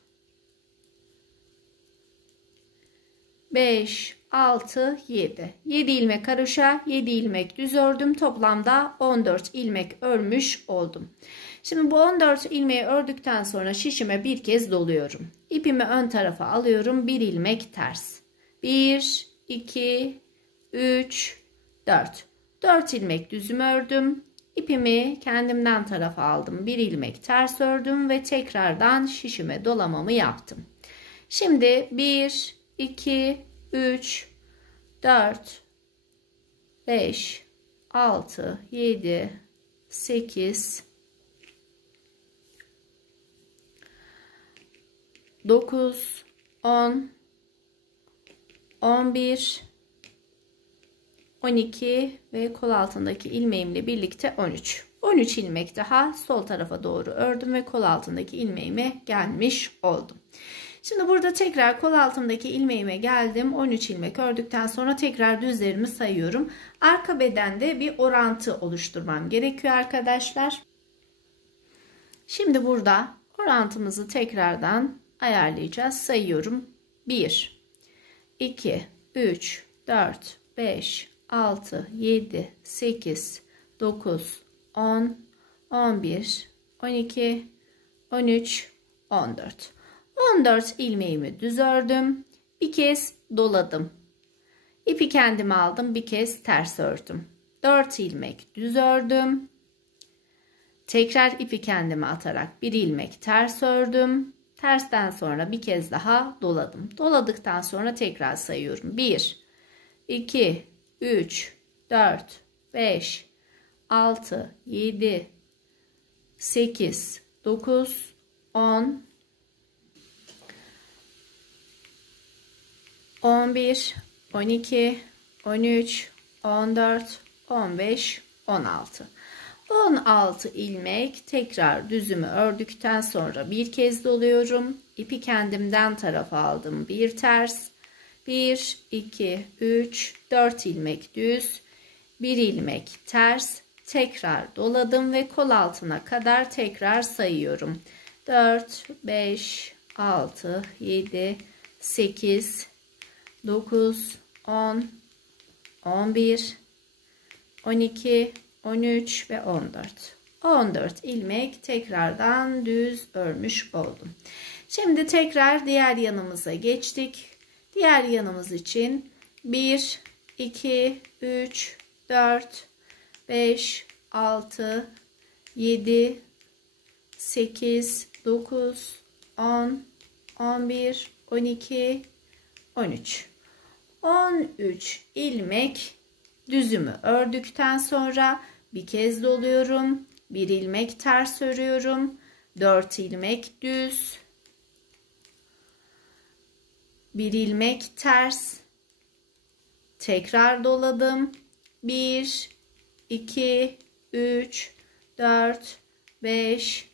5, 6, 7. 7 ilmek haroşa, 7 ilmek düz ördüm. Toplamda 14 ilmek örmüş oldum. Şimdi bu 14 ilmeği ördükten sonra şişime bir kez doluyorum. İpimi ön tarafa alıyorum. 1 ilmek ters. 1, 2, 3, 4. 4 ilmek düzümü ördüm. İpimi kendimden tarafa aldım. 1 ilmek ters ördüm ve tekrardan şişime dolamamı yaptım. Şimdi 1, 2, 3, 4, 5, 6, 7, 8, 9, 10, 11, 12 ve kol altındaki ilmeğimle birlikte 13. 13 ilmek daha sol tarafa doğru ördüm ve kol altındaki ilmeğime gelmiş oldum. Şimdi burada tekrar kol altındaki ilmeğime geldim. 13 ilmek ördükten sonra tekrar düzlerimi sayıyorum. Arka bedende bir orantı oluşturmam gerekiyor arkadaşlar. Şimdi burada orantımızı tekrardan ayarlayacağız. Sayıyorum. 1, 2, 3, 4, 5, 6, 7, 8, 9, 10, 11, 12, 13, 14. 14 ilmeğimi düz ördüm. Bir kez doladım. İpi kendime aldım. Bir kez ters ördüm. 4 ilmek düz ördüm. Tekrar ipi kendime atarak bir ilmek ters ördüm. Tersten sonra bir kez daha doladım. Doladıktan sonra tekrar sayıyorum. 1, 2, 3, 4, 5, 6, 7, 8, 9, 10, 11, 12, 13, 14, 15, 16. 16 ilmek tekrar düzümü ördükten sonra bir kez doluyorum. İpi kendimden tarafa aldım. Bir ters. 1, 2, 3, 4 ilmek düz. 1 ilmek ters. Tekrar doladım ve kol altına kadar tekrar sayıyorum. 4, 5, 6, 7, 8, 9, 10, 11, 12, 13 ve 14. 14 ilmek tekrardan düz örmüş oldum. Şimdi tekrar diğer yanımıza geçtik. Diğer yanımız için 1, 2, 3, 4, 5, 6, 7, 8, 9, 10, 11, 12, 13. 13 ilmek düzümü ördükten sonra bir kez doluyorum. Bir ilmek ters örüyorum. 4 ilmek düz. Bir ilmek ters, tekrar doladım. 1 2 3 4 5,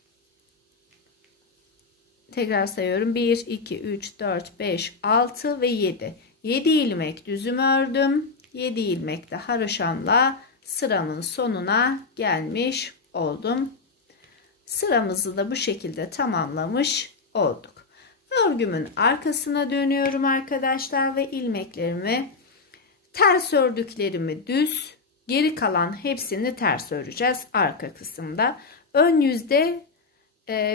tekrar sayıyorum. 1 2 3 4 5 6 ve 7 ilmek düzüm ördüm. 7 ilmek de haroşamla sıramın sonuna gelmiş oldum. Sıramızı da bu şekilde tamamlamış olduk. Örgümün arkasına dönüyorum arkadaşlar ve ilmeklerimi, ters ördüklerimi düz, geri kalan hepsini ters öreceğiz arka kısımda. Ön yüzde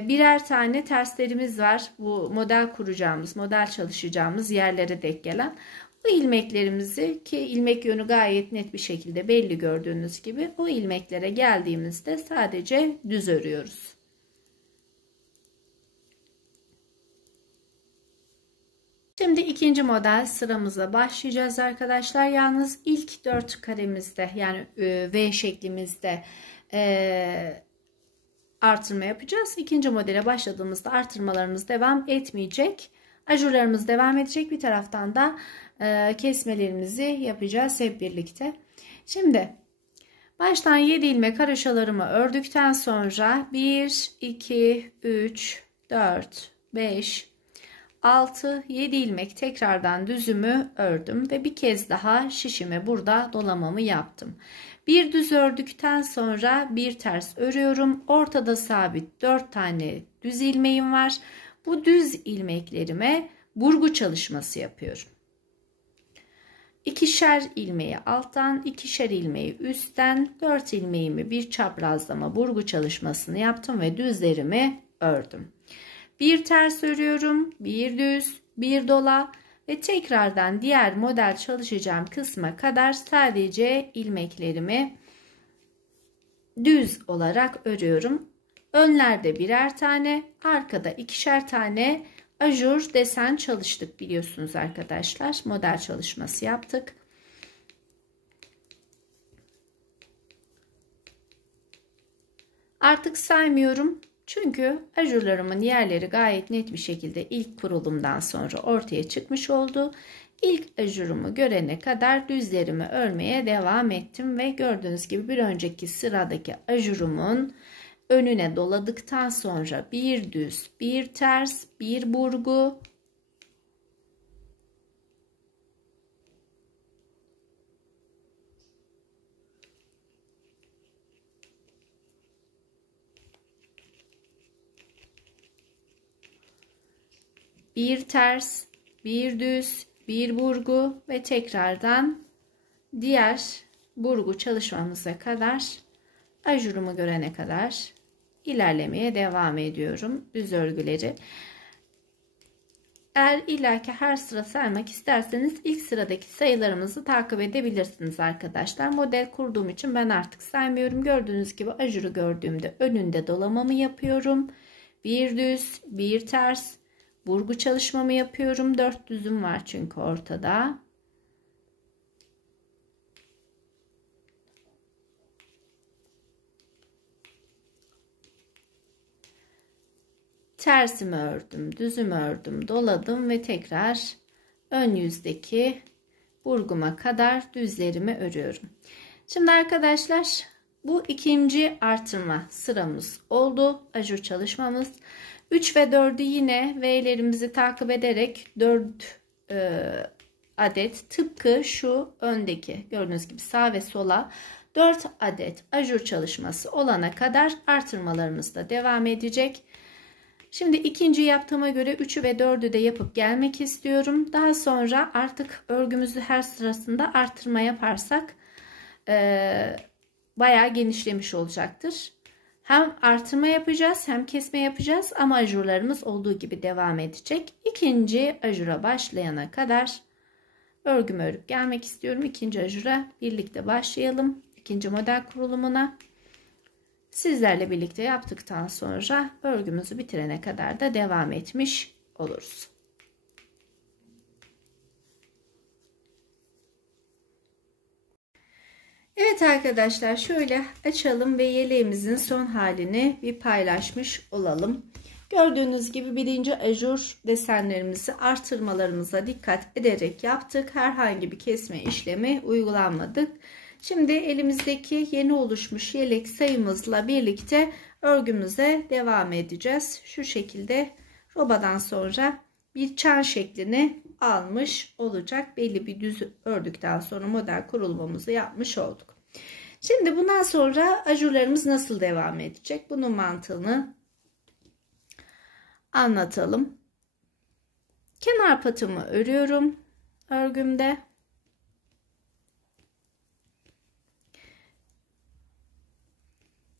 birer tane terslerimiz var. Bu model kuracağımız, model çalışacağımız yerlere denk gelen. Bu ilmeklerimizi, ki ilmek yönü gayet net bir şekilde belli gördüğünüz gibi, o ilmeklere geldiğimizde sadece düz örüyoruz. Şimdi ikinci model sıramıza başlayacağız arkadaşlar. Yalnız ilk 4 karemizde, yani V şeklimizde artırma yapacağız. İkinci modele başladığımızda artırmalarımız devam etmeyecek. Ajurlarımız devam edecek. Bir taraftan da kesmelerimizi yapacağız hep birlikte. Şimdi baştan 7 ilmek haroşalarımı ördükten sonra 1 2 3 4 5 6 7 ilmek tekrardan düzümü ördüm ve bir kez daha şişimi burada dolamamı yaptım. Bir düz ördükten sonra bir ters örüyorum. Ortada sabit 4 tane düz ilmeğim var. Bu düz ilmeklerime burgu çalışması yapıyorum. İkişer ilmeği alttan, ikişer ilmeği üstten, 4 ilmeğimi bir çaprazlama burgu çalışmasını yaptım ve düzlerimi ördüm. Bir ters örüyorum, bir düz, bir dola ve tekrardan diğer model çalışacağım kısma kadar sadece ilmeklerimi düz olarak örüyorum. Önlerde birer tane, arkada ikişer tane ajur desen çalıştık biliyorsunuz arkadaşlar. Model çalışması yaptık. Artık saymıyorum. Çünkü ajurlarımın yerleri gayet net bir şekilde ilk kurulumdan sonra ortaya çıkmış oldu. İlk ajurumu görene kadar düzlerimi örmeye devam ettim ve gördüğünüz gibi bir önceki sıradaki ajurumun önüne doladıktan sonra bir düz, bir ters, bir burgu, bir ters, bir düz, bir burgu ve tekrardan diğer burgu çalışmamıza kadar, ajurumu görene kadar ilerlemeye devam ediyorum düz örgüleri. Eğer illaki her sıra saymak isterseniz ilk sıradaki sayılarımızı takip edebilirsiniz arkadaşlar. Model kurduğum için ben artık saymıyorum. Gördüğünüz gibi ajuru gördüğümde önünde dolamamı yapıyorum. Bir düz, bir ters, burgu çalışmamı yapıyorum. 4 düzüm var çünkü ortada. Tersimi ördüm, düzümü ördüm, doladım ve tekrar ön yüzdeki burguma kadar düzlerimi örüyorum. Şimdi arkadaşlar bu ikinci artırma sıramız oldu. Ajur çalışmamız. 3 ve 4'ü yine V'lerimizi takip ederek 4 adet tıpkı şu öndeki gördüğünüz gibi sağ ve sola 4 adet ajur çalışması olana kadar artırmalarımız da devam edecek. Şimdi ikinci yaptığıma göre 3'ü ve 4'ü de yapıp gelmek istiyorum. Daha sonra artık örgümüzü her sırasında artırma yaparsak bayağı genişlemiş olacaktır. Hem artırma yapacağız hem kesme yapacağız ama ajurlarımız olduğu gibi devam edecek. İkinci ajura başlayana kadar örgümü örüp gelmek istiyorum. İkinci ajura birlikte başlayalım. İkinci model kurulumuna. Sizlerle birlikte yaptıktan sonra örgümüzü bitirene kadar da devam etmiş oluruz. Evet arkadaşlar şöyle açalım ve yeleğimizin son halini bir paylaşmış olalım. Gördüğünüz gibi birinci ajur desenlerimizi artırmalarımıza dikkat ederek yaptık. Herhangi bir kesme işlemi uygulanmadık. Şimdi elimizdeki yeni oluşmuş yelek sayımızla birlikte örgümüze devam edeceğiz. Şu şekilde robadan sonra bir çan şeklini almış olacak. Belli bir düz ördükten sonra model kurulumumuzu yapmış olduk. Şimdi bundan sonra ajurlarımız nasıl devam edecek? Bunun mantığını anlatalım. Kenar patımı örüyorum örgümde.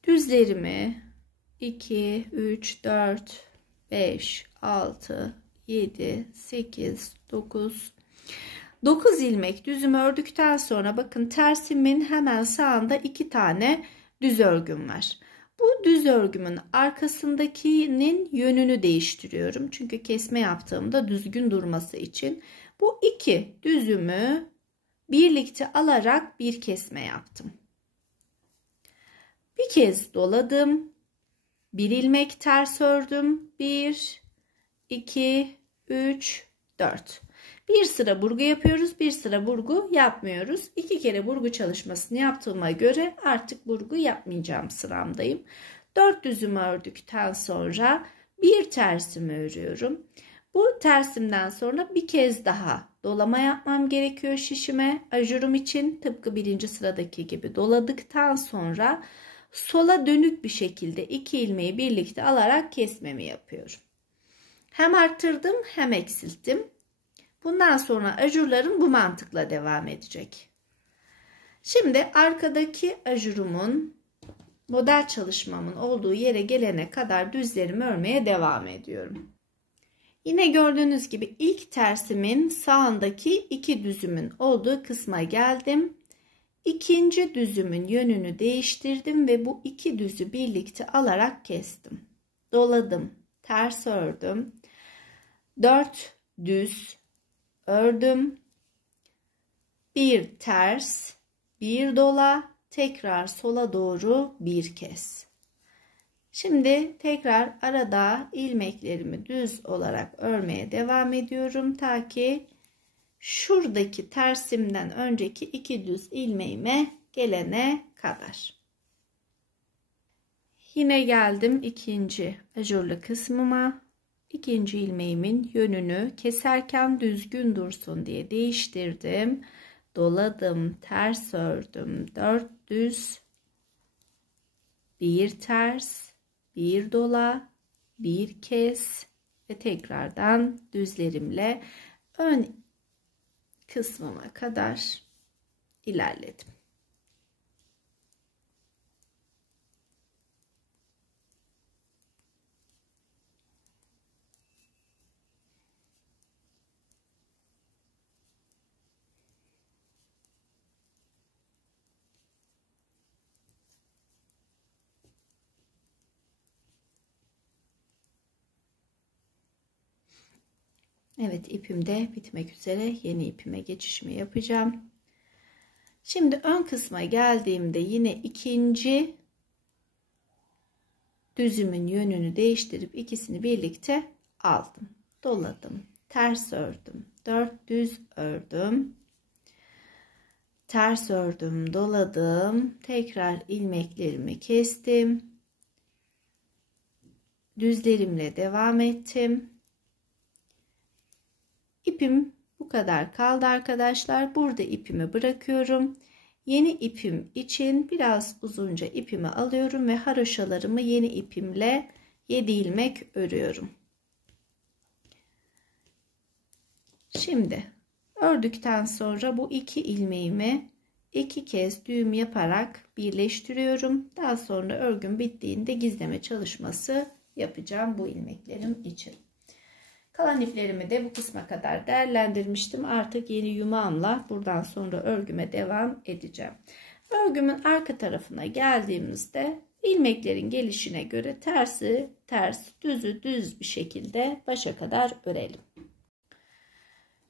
Düzlerimi 2, 3, 4, 5, 6, 7, 8, 9 ilmek düzümü ördükten sonra bakın tersimin hemen sağında 2 tane düz örgüm var. Bu düz örgümün arkasındakinin yönünü değiştiriyorum. Çünkü kesme yaptığımda düzgün durması için. Bu 2 düzümü birlikte alarak bir kesme yaptım. Bir kez doladım. Bir ilmek ters ördüm. 1, 2, 3, 4. Bir sıra burgu yapıyoruz. Bir sıra burgu yapmıyoruz. 2 kere burgu çalışmasını yaptığıma göre artık burgu yapmayacağım sıramdayım. 4 düzümü ördükten sonra bir tersimi örüyorum. Bu tersimden sonra bir kez daha dolama yapmam gerekiyor şişime. Ajurum için tıpkı birinci sıradaki gibi doladıktan sonra sola dönük bir şekilde 2 ilmeği birlikte alarak kesmemi yapıyorum. Hem arttırdım hem eksilttim. Bundan sonra ajurlarım bu mantıkla devam edecek. Şimdi arkadaki ajurumun model çalışmamın olduğu yere gelene kadar düzlerimi örmeye devam ediyorum. Yine gördüğünüz gibi ilk tersimin sağındaki 2 düzümün olduğu kısma geldim. İkinci düzümün yönünü değiştirdim ve bu 2 düzü birlikte alarak kestim. Doladım, ters ördüm. 4 düz ördüm. Bir ters, bir dola, tekrar sola doğru bir kez. Şimdi tekrar arada ilmeklerimi düz olarak örmeye devam ediyorum ta ki şuradaki tersimden önceki 2 düz ilmeğime gelene kadar. Yine geldim ikinci ajurlu kısmıma. İkinci ilmeğimin yönünü keserken düzgün dursun diye değiştirdim. Doladım, ters ördüm. 4 düz, bir ters, bir dola, bir kez ve tekrardan düzlerimle ön kısmıma kadar ilerledim. Evet, ipim de bitmek üzere. Yeni ipime geçişimi yapacağım. Şimdi ön kısma geldiğimde yine ikinci düzümün yönünü değiştirip ikisini birlikte aldım. Doladım, ters ördüm. 4 düz ördüm. Ters ördüm, doladım. Tekrar ilmeklerimi kestim. Düzlerimle devam ettim. İpim bu kadar kaldı arkadaşlar. Burada ipimi bırakıyorum. Yeni ipim için biraz uzunca ipimi alıyorum ve haroşalarımı yeni ipimle 7 ilmek örüyorum. Şimdi ördükten sonra bu 2 ilmeğimi 2 kez düğüm yaparak birleştiriyorum. Daha sonra örgüm bittiğinde gizleme çalışması yapacağım bu ilmeklerim için. Kalan iplerimi de bu kısma kadar değerlendirmiştim. Artık yeni yumağımla buradan sonra örgüme devam edeceğim. Örgümün arka tarafına geldiğimizde ilmeklerin gelişine göre tersi ters, düzü düz bir şekilde başa kadar örelim.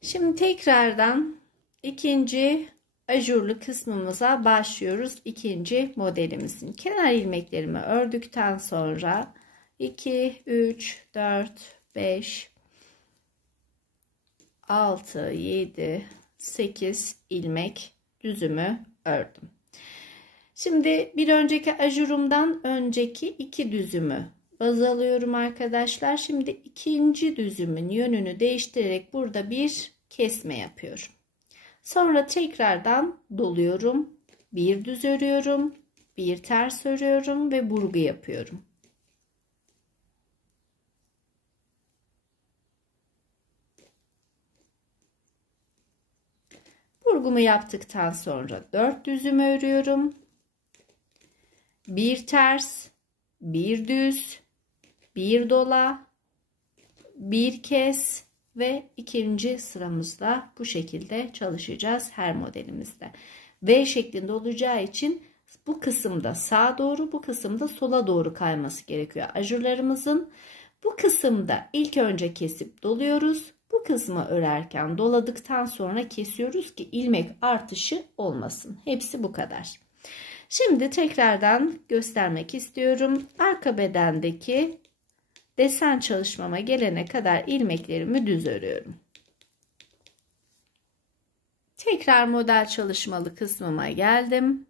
Şimdi tekrardan ikinci ajurlu kısmımıza başlıyoruz. İkinci modelimizin kenar ilmeklerimi ördükten sonra 2, 3, 4, 5, 6, 7, 8 ilmek düzümü ördüm. Şimdi bir önceki ajurumdan önceki 2 düzümü baz alıyorum arkadaşlar. Şimdi ikinci düzümün yönünü değiştirerek burada bir kesme yapıyorum. Sonra tekrardan doluyorum. Bir düz örüyorum, bir ters örüyorum ve burgu yapıyorum. Burgumu yaptıktan sonra 4 düzümü örüyorum. Bir ters, bir düz, bir dola, bir kes ve ikinci sıramızda bu şekilde çalışacağız her modelimizde. V şeklinde olacağı için bu kısımda sağa doğru, bu kısımda sola doğru kayması gerekiyor ajurlarımızın. Bu kısımda ilk önce kesip doluyoruz. Bu kısmı örerken doladıktan sonra kesiyoruz ki ilmek artışı olmasın. Hepsi bu kadar. Şimdi tekrardan göstermek istiyorum. Arka bedendeki desen çalışmama gelene kadar ilmeklerimi düz örüyorum. Tekrar model çalışmalı kısmıma geldim.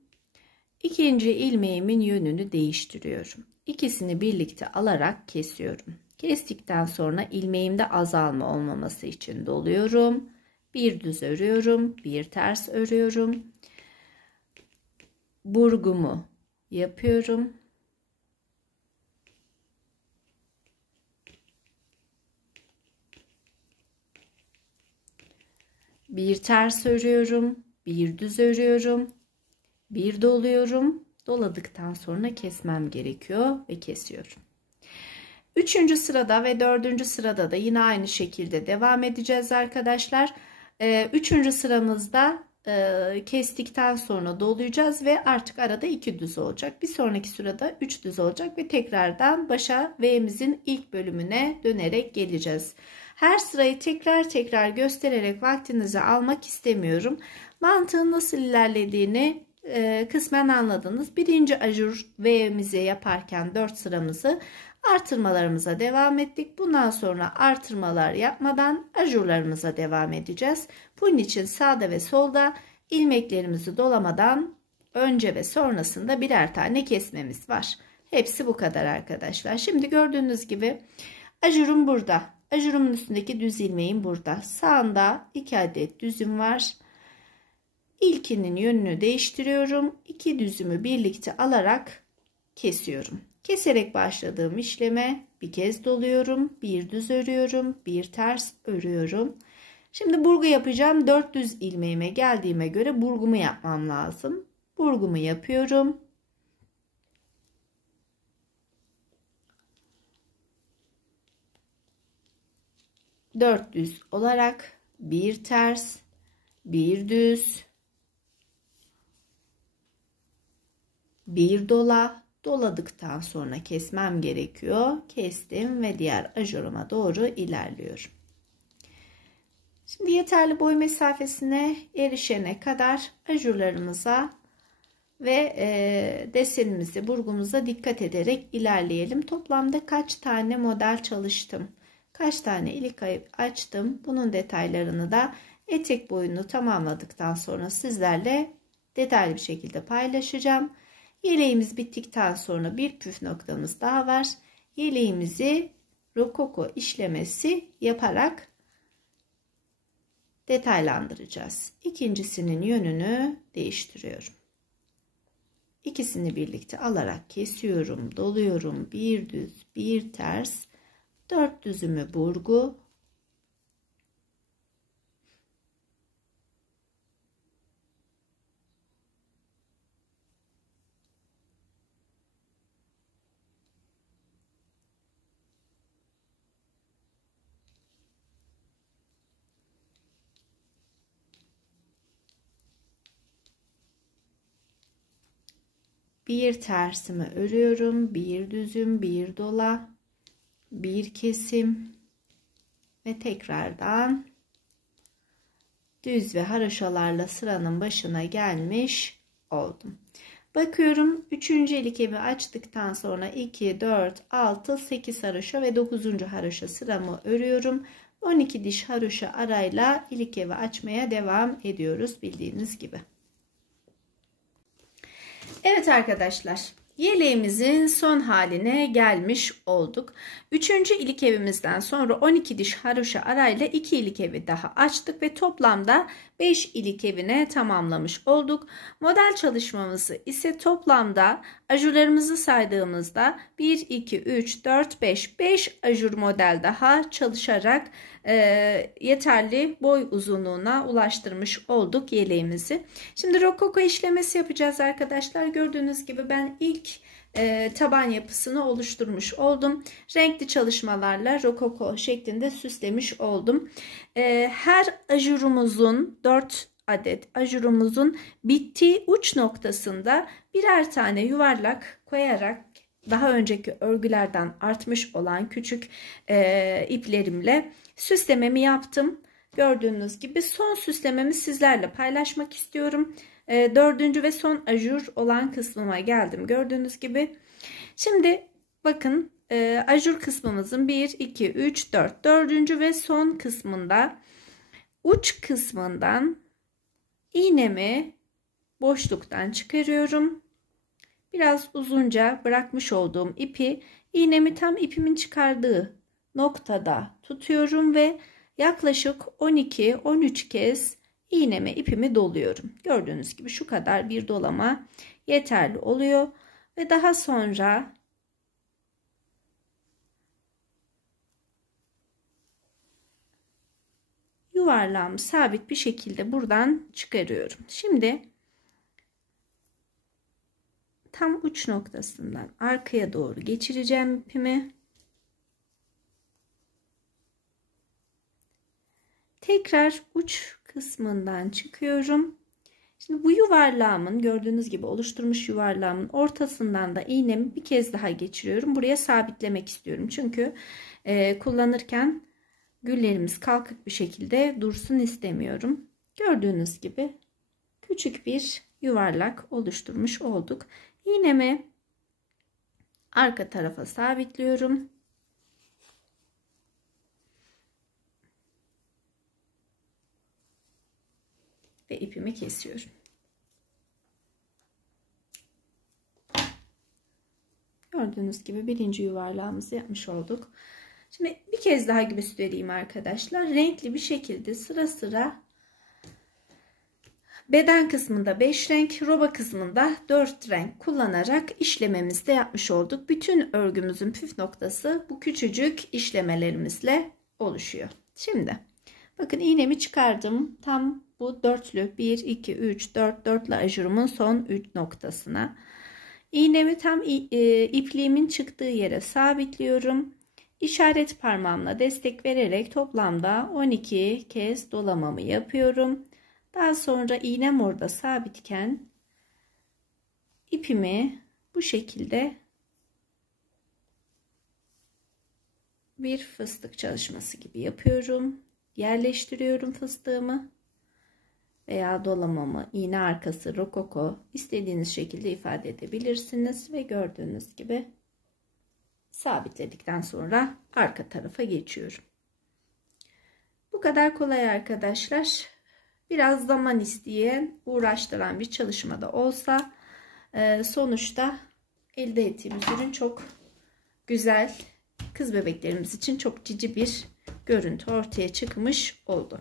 İkinci ilmeğimin yönünü değiştiriyorum. İkisini birlikte alarak kesiyorum. Kestikten sonra ilmeğimde azalma olmaması için doluyorum. Bir düz örüyorum, bir ters örüyorum. Burgumu yapıyorum. Bir ters örüyorum, bir düz örüyorum, bir doluyorum. Doladıktan sonra kesmem gerekiyor ve kesiyorum. Üçüncü sırada ve dördüncü sırada da yine aynı şekilde devam edeceğiz arkadaşlar. Üçüncü sıramızda kestikten sonra dolayacağız ve artık arada 2 düz olacak. Bir sonraki sırada 3 düz olacak ve tekrardan başa V'mizin ilk bölümüne dönerek geleceğiz. Her sırayı tekrar göstererek vaktinizi almak istemiyorum. Mantığın nasıl ilerlediğini kısmen anladınız. Birinci ajur V'mizi yaparken 4 sıramızı artırmalarımıza devam ettik. Bundan sonra artırmalar yapmadan ajurlarımıza devam edeceğiz. Bunun için sağda ve solda ilmeklerimizi dolamadan önce ve sonrasında birer tane kesmemiz var. Hepsi bu kadar arkadaşlar. Şimdi gördüğünüz gibi ajurum burada. Ajurumun üstündeki düz ilmeğim burada. Sağında 2 adet düzüm var. İlkinin yönünü değiştiriyorum. 2 düzümü birlikte alarak kesiyorum. Keserek başladığım işleme bir kez doluyorum, bir düz örüyorum, bir ters örüyorum. Şimdi burgu yapacağım. 4 düz ilmeğime geldiğime göre burgumu yapmam lazım. Burgumu yapıyorum. Dört düz olarak bir ters, bir düz, bir dola. Doladıktan sonra kesmem gerekiyor. Kestim ve diğer ajuruma doğru ilerliyorum. Şimdi yeterli boy mesafesine erişene kadar ajurlarımıza ve desenimize, burgumuza dikkat ederek ilerleyelim. Toplamda kaç tane model çalıştım? Kaç tane ilik açtım? Bunun detaylarını da etek boyunu tamamladıktan sonra sizlerle detaylı bir şekilde paylaşacağım. Yeleğimiz bittikten sonra bir püf noktamız daha var. Yeleğimizi rokoko işlemesi yaparak detaylandıracağız. İkincisinin yönünü değiştiriyorum. İkisini birlikte alarak kesiyorum, doluyorum. Bir düz, bir ters, 4 düzümü burgu. Bir tersimi örüyorum, bir düzüm, bir dola, bir kesim ve tekrardan düz ve haroşalarla sıranın başına gelmiş oldum. Bakıyorum 3. ilkevi açtıktan sonra 2, 4, 6, 8 haroşa ve 9. haroşa sıramı örüyorum. 12 diş haroşa arayla ilkevi açmaya devam ediyoruz bildiğiniz gibi. Evet arkadaşlar, yeleğimizin son haline gelmiş olduk. 3. ilkevimizden sonra 12 diş haroşa arayla 2 ilkevi daha açtık ve toplamda 5 ilkevine tamamlamış olduk. Model çalışmamızı ise toplamda ajurlarımızı saydığımızda 1, 2, 3, 4, 5 ajur model daha çalışarak yeterli boy uzunluğuna ulaştırmış olduk yeleğimizi. Şimdi rokoko işlemesi yapacağız arkadaşlar. Gördüğünüz gibi ben ilk taban yapısını oluşturmuş oldum. Renkli çalışmalarla rokoko şeklinde süslemiş oldum. Her ajurumuzun 4 adet ajurumuzun bittiği uç noktasında birer tane yuvarlak koyarak daha önceki örgülerden artmış olan küçük iplerimle süslememi yaptım. Gördüğünüz gibi son süslememi sizlerle paylaşmak istiyorum. 4. ve son ajur olan kısmıma geldim. Gördüğünüz gibi. Şimdi bakın ajur kısmımızın 1, 2, 3, 4. 4. ve son kısmında uç kısmından iğnemi boşluktan çıkarıyorum. Biraz uzunca bırakmış olduğum ipi iğnemi tam ipimin çıkardığı noktada tutuyorum ve yaklaşık 12-13 kez iğneme ipimi doluyorum. Gördüğünüz gibi şu kadar bir dolama yeterli oluyor ve daha sonra yuvarlağımı sabit bir şekilde buradan çıkarıyorum. Şimdi tam uç noktasından arkaya doğru geçireceğim ipimi. Tekrar uç kısmından çıkıyorum. Şimdi bu yuvarlağımın gördüğünüz gibi oluşturmuş yuvarlağımın ortasından da iğnemi bir kez daha geçiriyorum. Buraya sabitlemek istiyorum. Çünkü kullanırken güllerimiz kalkık bir şekilde dursun istemiyorum. Gördüğünüz gibi küçük bir yuvarlak oluşturmuş olduk. İğnemi arka tarafa sabitliyorum. Ve ipimi kesiyorum. Gördüğünüz gibi birinci yuvarlağımızı yapmış olduk. Şimdi bir kez daha göstereyim arkadaşlar. Renkli bir şekilde sıra sıra beden kısmında 5 renk, roba kısmında 4 renk kullanarak işlememizi de yapmış olduk. Bütün örgümüzün püf noktası bu küçücük işlemelerimizle oluşuyor. Şimdi bakın iğnemi çıkardım. Tam bu dörtlü 1, 2, 3, 4, dörtlü ajurumun son 3 noktasına. İğnemi tam ipliğimin çıktığı yere sabitliyorum. İşaret parmağımla destek vererek toplamda 12 kez dolamamı yapıyorum. Daha sonra iğnem orada sabitken ipimi bu şekilde bir fıstık çalışması gibi yapıyorum. Yerleştiriyorum fıstığımı veya dolamamı, iğne arkası, rokoko istediğiniz şekilde ifade edebilirsiniz ve gördüğünüz gibi sabitledikten sonra arka tarafa geçiyorum. Bu kadar kolay arkadaşlar. Biraz zaman isteyen, uğraştıran bir çalışmada olsa sonuçta elde ettiğimiz ürün çok güzel. Kız bebeklerimiz için çok cici bir görüntü ortaya çıkmış oldu.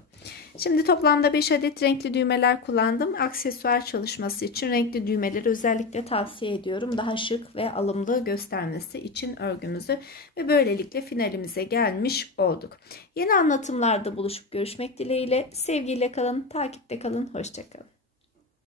Şimdi toplamda 5 adet renkli düğmeler kullandım. Aksesuar çalışması için renkli düğmeleri özellikle tavsiye ediyorum. Daha şık ve alımlı göstermesi için örgümüzü ve böylelikle finalimize gelmiş olduk. Yeni anlatımlarda buluşup görüşmek dileğiyle. Sevgiyle kalın, takipte kalın, hoşça kalın.